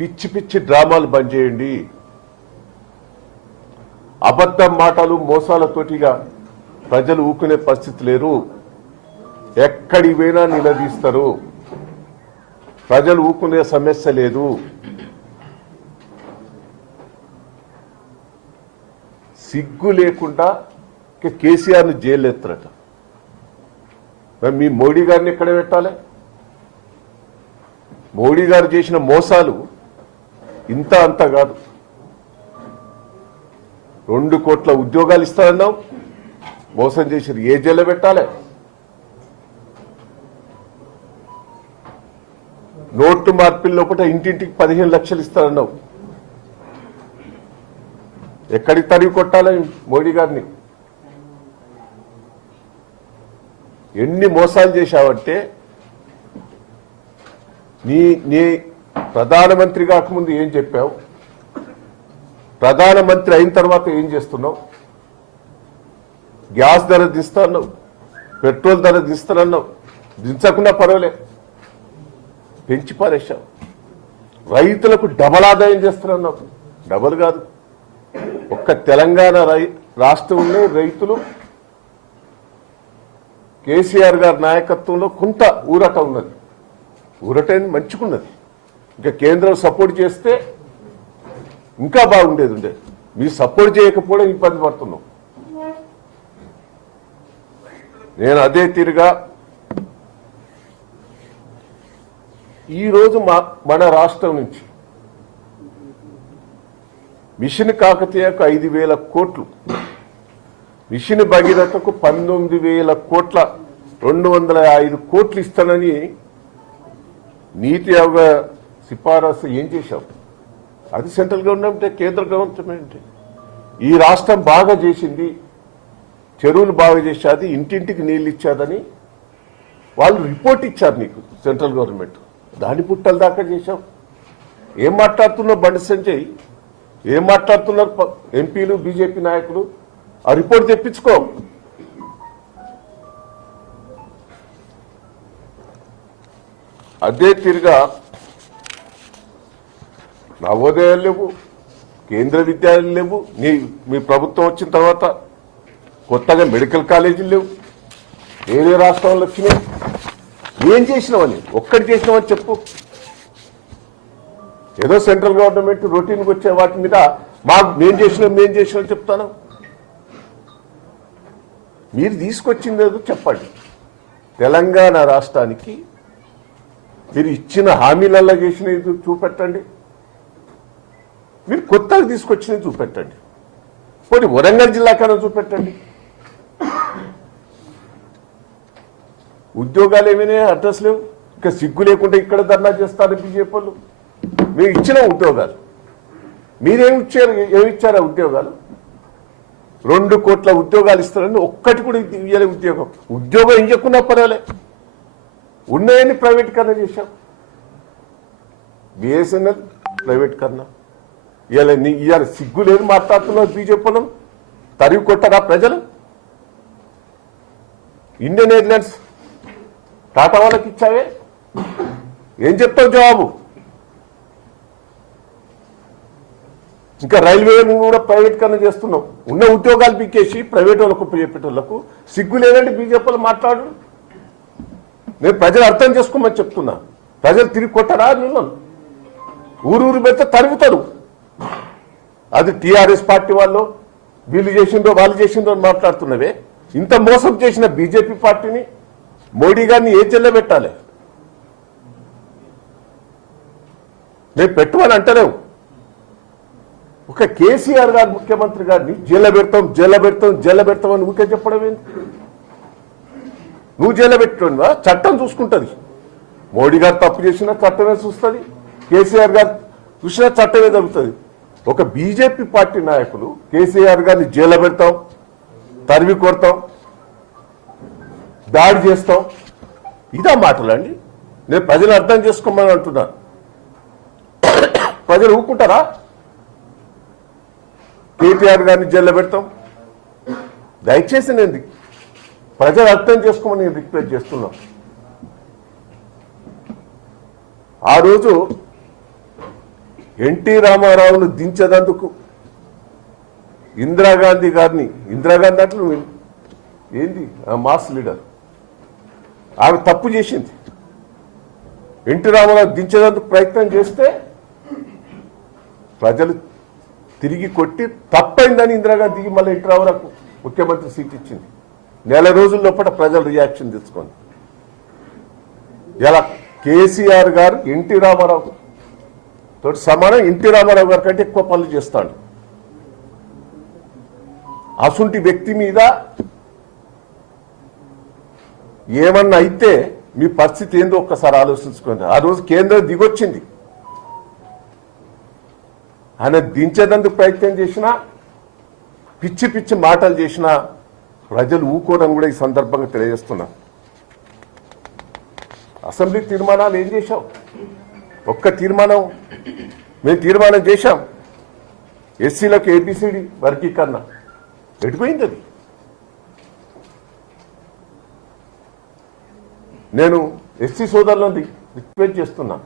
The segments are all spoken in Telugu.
పిచ్చి పిచ్చి డ్రామాలు బంద్ చేయండి. అబద్ధం మాటలు మోసాలతోటిగా ప్రజలు ఊకునే పరిస్థితి లేరు. ఎక్కడి పోయినా నిలదీస్తారు. ప్రజలు ఊకునే సమస్య లేదు. సిగ్గు లేకుండా కేసీఆర్ని జైలు ఎత్తారట. మరి మీ మోడీ గారిని ఎక్కడ పెట్టాలి? మోడీ గారు చేసిన మోసాలు ఇంత అంత కాదు. 2 కోట్ల ఉద్యోగాలు ఇస్తారన్నావు, మోసం చేసి ఏ జైల్లో పెట్టాలి? నోటు మార్పిడి లోపల ఇంటింటికి 15 లక్షలు ఇస్తారన్నావు. ఎక్కడికి తరిగి కొట్టాలి మోడీ గారిని? ఎన్ని మోసాలు చేశావంటే నీ ప్రధానమంత్రి కాకముందు ఏం చెప్పావు, ప్రధానమంత్రి అయిన తర్వాత ఏం చేస్తున్నావు? గ్యాస్ ధర దిస్తాన్నావు, పెట్రోల్ ధర దిస్తానన్నావు, దించకుండా పర్వాలే, పెంచి పారేశావు. రైతులకు డబల్ ఆదాయం చేస్తానన్నావు. డబల్ కాదు, ఒక్క తెలంగాణ రాష్ట్రంలో రైతులు కేసీఆర్ గారి నాయకత్వంలో కొంత ఊరట ఉన్నది. ఊరట మంచుకున్నది. ఇంకా కేంద్రం సపోర్ట్ చేస్తే ఇంకా బాగుండేది. మీరు సపోర్ట్ చేయకపోవడం ఇబ్బంది పడుతున్నాం. నేను అదే తీరుగా ఈరోజు మన రాష్ట్రం నుంచి మిషన్ కాకతీయకు 5,000 కోట్లు, మిషన్ భగీరథకు 19,000 కోట్ల 205 కోట్లు ఇస్తానని నీతి ఆయోగ సిఫారసు ఏం చేశావు? అది సెంట్రల్ గవర్నమెంట్, కేంద్ర గవర్నమెంట్. ఈ రాష్ట్రం బాగా చేసింది, చెరువులు బాగా చేశాది, ఇంటింటికి నీళ్ళు ఇచ్చాదని వాళ్ళు రిపోర్ట్ ఇచ్చారు నీకు సెంట్రల్ గవర్నమెంట్. దాని పుట్టల దాకా చేశావు. ఏం మాట్లాడుతున్నావు బండి సంజయ్? ఏం మాట్లాడుతున్నారు ఎంపీలు, బీజేపీ నాయకులు? ఆ రిపోర్ట్ తెప్పించుకో. అదే తీరుగా నవోదయాలు లేవు, కేంద్ర విద్యాలయాలు లేవు. మీ ప్రభుత్వం వచ్చిన తర్వాత కొత్తగా మెడికల్ కాలేజీలు లేవు. వేరే రాష్ట్రాల్లో వచ్చినాయి. ఏం చేసినావని, ఒక్కటి చేసినావని చెప్పు. ఏదో సెంట్రల్ గవర్నమెంట్ రొటీన్కి వచ్చే వాటి మీద మేము చేసినాం చెప్తాను. మీరు తీసుకొచ్చింది ఏదో చెప్పండి. తెలంగాణ రాష్ట్రానికి మీరు ఇచ్చిన హామీలల్లో చేసినవి చూపెట్టండి. మీరు కొత్తగా తీసుకొచ్చినవి చూపెట్టండి. పోనీ వరంగల్ జిల్లాకైనా చూపెట్టండి. ఉద్యోగాలు ఏమైనా అడ్రస్ లేవు. ఇంకా సిగ్గు లేకుండా ఇక్కడ ధర్నా చేస్తారు బీజేపీ వాళ్ళు. మీరు ఇచ్చిన ఉద్యోగాలు ఏమిచ్చారా ఉద్యోగాలు? 2 కోట్ల ఉద్యోగాలు ఇస్తారని ఒక్కటి కూడా ఇవ్వలే. ఉద్యోగం ఇవ్వకున్నా పర్వాలే, ఉన్నాయని ప్రైవేటీకరణ చేశాం. బిఎస్ఎన్ఎల్ ప్రైవేటీకరణ. ఇవాళ సిగ్గు లేదు మాట్లాడుతున్నారు బీజేపీ వాళ్ళు. తరిగి కొట్టారా ప్రజలు? ఇండియన్ ఎయిర్లైన్స్ టాటా వాళ్ళకి ఇచ్చావే, ఏం చెప్తావు జవాబు? ఇంకా రైల్వేలను కూడా ప్రైవేటీకరణ చేస్తున్నావు. ఉన్న ఉద్యోగాలు పీకేసి ప్రైవేట్ వాళ్ళకు చెప్పేటోళ్లకు సిగ్గు లేదంటే బీజేపీ వాళ్ళు మాట్లాడు. నేను ప్రజలు అర్థం చేసుకోమని చెప్తున్నా. ప్రజలు తిరిగి కొట్టరా? నిన్ను ఊరు పెడితే తరుగుతారు. అది టీఆర్ఎస్ పార్టీ వాళ్ళు వీళ్ళు చేసిందో వాళ్ళు చేసిందో అని మాట్లాడుతున్నవే. ఇంత మోసం చేసిన బీజేపీ పార్టీని, మోడీ గారిని ఏ జైల్లో పెట్టాలి? నేను పెట్టమని అంటలేవు. ఒక కేసీఆర్ గారు ముఖ్యమంత్రి గారిని జైల్లో పెడతాం అని ఊరికే చెప్పడం ఏంటి? నువ్వు జైల్లో పెట్టుకోవా? చట్టం చూసుకుంటుంది. మోడీ గారు తప్పు చేసినా చట్టమే చూస్తుంది, కేసీఆర్ గారు చూసినా చట్టమే జరుగుతుంది. ఒక బీజేపీ పార్టీ నాయకులు కేసీఆర్ గారిని జైల్లో పెడతాం, తరిమి కొడతాం, దాడి చేస్తాం, ఇదా మాటలండి? నేను ప్రజలు అర్థం చేసుకోమని అంటున్నాను. ప్రజలు ఊరుకుంటారా? కేటీఆర్ గారిని జైల్లో పెడతాం. దయచేసి నేను ప్రజలు అర్థం చేసుకోమని నేను రిక్వెస్ట్ చేస్తున్నా. ఆ రోజు ఎన్టీ రామారావును దించేదందుకు ఇందిరాగాంధీ అంటే ఏంది ఆ మాస్ లీడర్, ఆమె తప్పు చేసింది. ఎన్టీ రామారావు దించేందుకు ప్రయత్నం చేస్తే ప్రజలు తిరిగి కొట్టి తప్పైందని ఇందిరాగాంధీకి మళ్ళీ ఎన్టీ రామారావుకు ముఖ్యమంత్రి సీట్ ఇచ్చింది. నెల రోజుల లోపల ప్రజలు రియాక్షన్ తెచ్చుకోండి. ఇలా కేసీఆర్ గారు ఎన్టీ రామారావు తోటి సమానం, ఎన్టీ రామారావు గారి కంటే ఎక్కువ పనులు చేస్తాడు. అసుంటి వ్యక్తి మీద ఏమన్నా అయితే మీ పరిస్థితి ఏందో ఒక్కసారి ఆలోచించుకోండి. ఆ రోజు కేంద్రం దిగొచ్చింది, ఆయన దించేందుకు ప్రయత్నం చేసినా, పిచ్చి పిచ్చి మాటలు చేసినా ప్రజలు ఊకోవడం కూడా ఈ సందర్భంగా తెలియజేస్తున్నా. అసెంబ్లీ తీర్మానాలు ఏం చేశాం? ఒక్క తీర్మానం మేము తీర్మానం చేశాం, ఎస్సీలకు ఏబిసిడి వర్గీకరణ. ఎటుపోయింది అది? నేను ఎస్సీ సోదరులను రిక్వెస్ట్ చేస్తున్నా,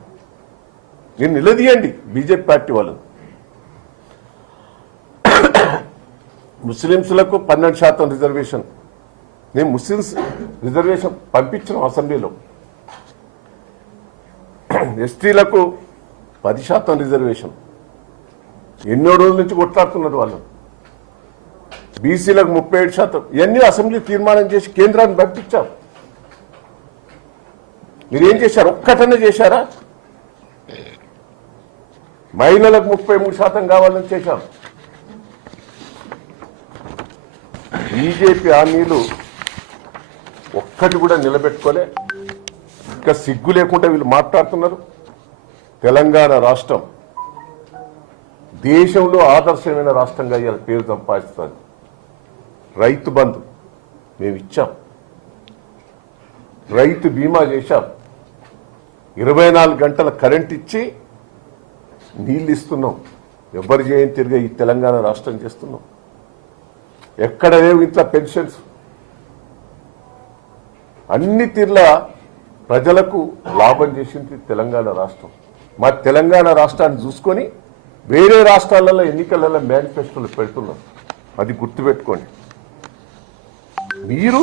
నేను నిలదీయండి బీజేపీ పార్టీ వాళ్ళు. ముస్లింస్లకు 12% రిజర్వేషన్, నేను ముస్లిమ్స్ రిజర్వేషన్ పంపించిన అసెంబ్లీలో. ఎస్టీలకు 10% రిజర్వేషన్, ఎన్నో రోజుల నుంచి కొట్లాడుతున్నారు వాళ్ళు. బీసీలకు 37%, ఇవన్నీ అసెంబ్లీ తీర్మానం చేసి కేంద్రాన్ని పంపించాం. మీరేం చేశారు? ఒక్కటనే చేశారా? మహిళలకు 33% కావాలని చేశాం. బీజేపీ హామీలు ఒక్కటి కూడా నిలబెట్టుకోలే. ఇంకా సిగ్గు లేకుండా వీళ్ళు మాట్లాడుతున్నారు. తెలంగాణ రాష్ట్రం దేశంలో ఆదర్శమైన రాష్ట్రంగా ఇవాళ పేరు సంపాదిస్తుంది. రైతు బంధు మేము ఇచ్చాం, రైతు బీమా చేశాం, 24 గంటల కరెంట్ ఇచ్చి నీళ్ళు ఇస్తున్నాం. ఎవరు చేయని తిరిగి ఈ తెలంగాణ రాష్ట్రం చేస్తున్నాం. ఎక్కడ లేవు ఇంట్లో పెన్షన్స్. అన్ని తీర్ల ప్రజలకు లాభం చేసింది తెలంగాణ రాష్ట్రం. మా తెలంగాణ రాష్ట్రాన్ని చూసుకొని వేరే రాష్ట్రాలలో ఎన్నికలలో మేనిఫెస్టోలు పెడుతున్నాం, అది గుర్తుపెట్టుకోండి. మీరు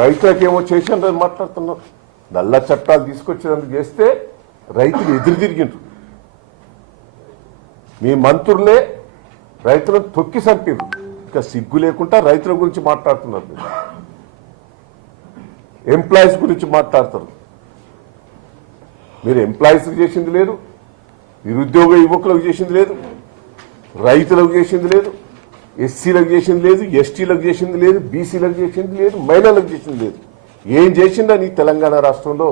రైతులకేమో చేసినందుకు మాట్లాడుతున్నారు. నల్ల చట్టాలు తీసుకొచ్చేందుకు చేస్తే రైతులు ఎదురు తిరిగిండ్రు. మీ మంత్రులే రైతులను తొక్కి చంపారు. ఇంకా సిగ్గు లేకుండా రైతుల గురించి మాట్లాడుతున్నారు. ఎంప్లాయీస్ గురించి మాట్లాడతారు. మీరు ఎంప్లాయీస్కి చేసింది లేదు, నిరుద్యోగ యువకులకు చేసింది లేదు, రైతులకు చేసింది లేదు, ఎస్సీలకు చేసింది లేదు, ఎస్టీలకు చేసింది లేదు, బీసీలకు చేసింది లేదు, మహిళలకు చేసింది లేదు. ఏం చేసిందని తెలంగాణ రాష్ట్రంలో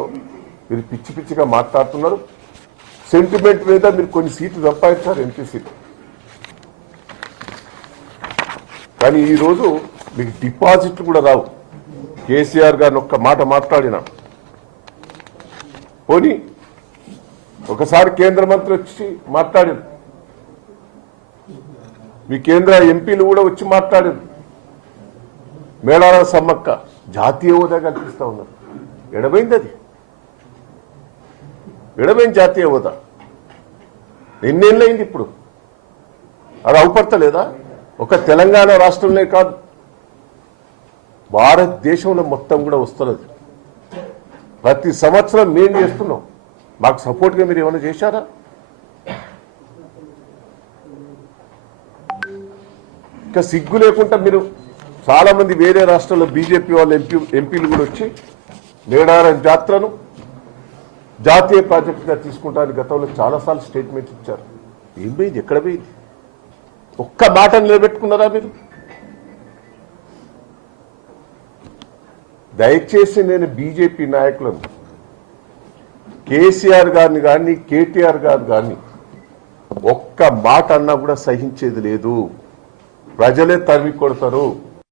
మీరు పిచ్చి పిచ్చిగా మాట్లాడుతున్నారు. సెంటిమెంట్ మీద మీరు కొన్ని సీట్లు సంపాదించారు, ఎంపీ సీట్లు. కానీ ఈరోజు మీకు డిపాజిట్లు కూడా రావు. కేసీఆర్ గారిని ఒక్క మాట మాట్లాడినా పోనీ, ఒకసారి కేంద్ర మంత్రి వచ్చి మాట్లాడారు, మీ కేంద్ర ఎంపీలు కూడా వచ్చి మాట్లాడారు. మేడారం సమ్మక్క జాతీయ హోదా కల్పిస్తా ఉన్నారు. ఎడబైంది అది, ఎడబైంది జాతీయ హోదా. ఎన్నేళ్ళైంది ఇప్పుడు? అది అవపడతలేదా? ఒక తెలంగాణ రాష్ట్రంలో కాదు, భారతదేశంలో మొత్తం కూడా వస్తున్నది. ప్రతి సంవత్సరం మేము చేస్తున్నాం. మాకు సపోర్ట్గా మీరు ఏమైనా చేశారా? ఇంకా సిగ్గు లేకుండా మీరు చాలా మంది వేరే రాష్ట్రాల్లో బీజేపీ వాళ్ళ ఎంపీలు కూడా వచ్చి మేడారం జాతరను జాతీయ ప్రాజెక్టుగా తీసుకుంటారని గతంలో చాలాసార్లు స్టేట్మెంట్ ఇచ్చారు. ఏం పోయింది? ఎక్కడ పోయింది? ఒక్క మాట నిలబెట్టుకున్నారా మీరు? దయచేసి నేను బీజేపీ నాయకులను, కేసీఆర్ గారిని కానీ కేటీఆర్ గారు కానీ ఒక్క మాట అన్నా కూడా సహించేది లేదు. ప్రజలే తరిమి కొడతారు.